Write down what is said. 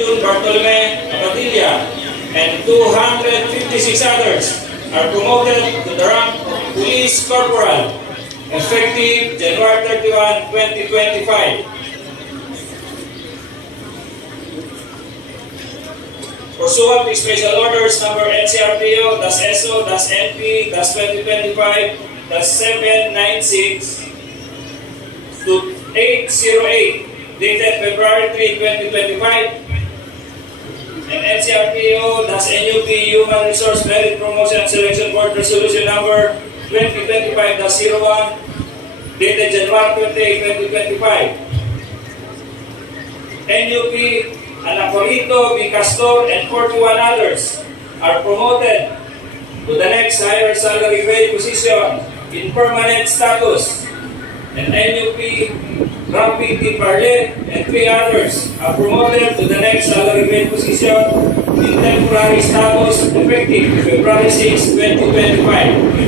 June Bartolome Abadilla, and 256 others are promoted to the rank of Police Corporal effective January 31, 2025. Pursuant to Special Orders number NCRPO-SO-NP-2025-796 to 808 dated February 3, 2025, and NCRPO-NUP Human Resource Merit Promotion and Selection Board Resolution number 2025-01 dated January 28, 2025. NUP Anacorito, B. Castor, and 41 others are promoted to the next higher salary grade position in permanent status, and NUP Rapi T. Parle and 3 others are promoted to the next salary grade position in temporary status effective February 6, 2025.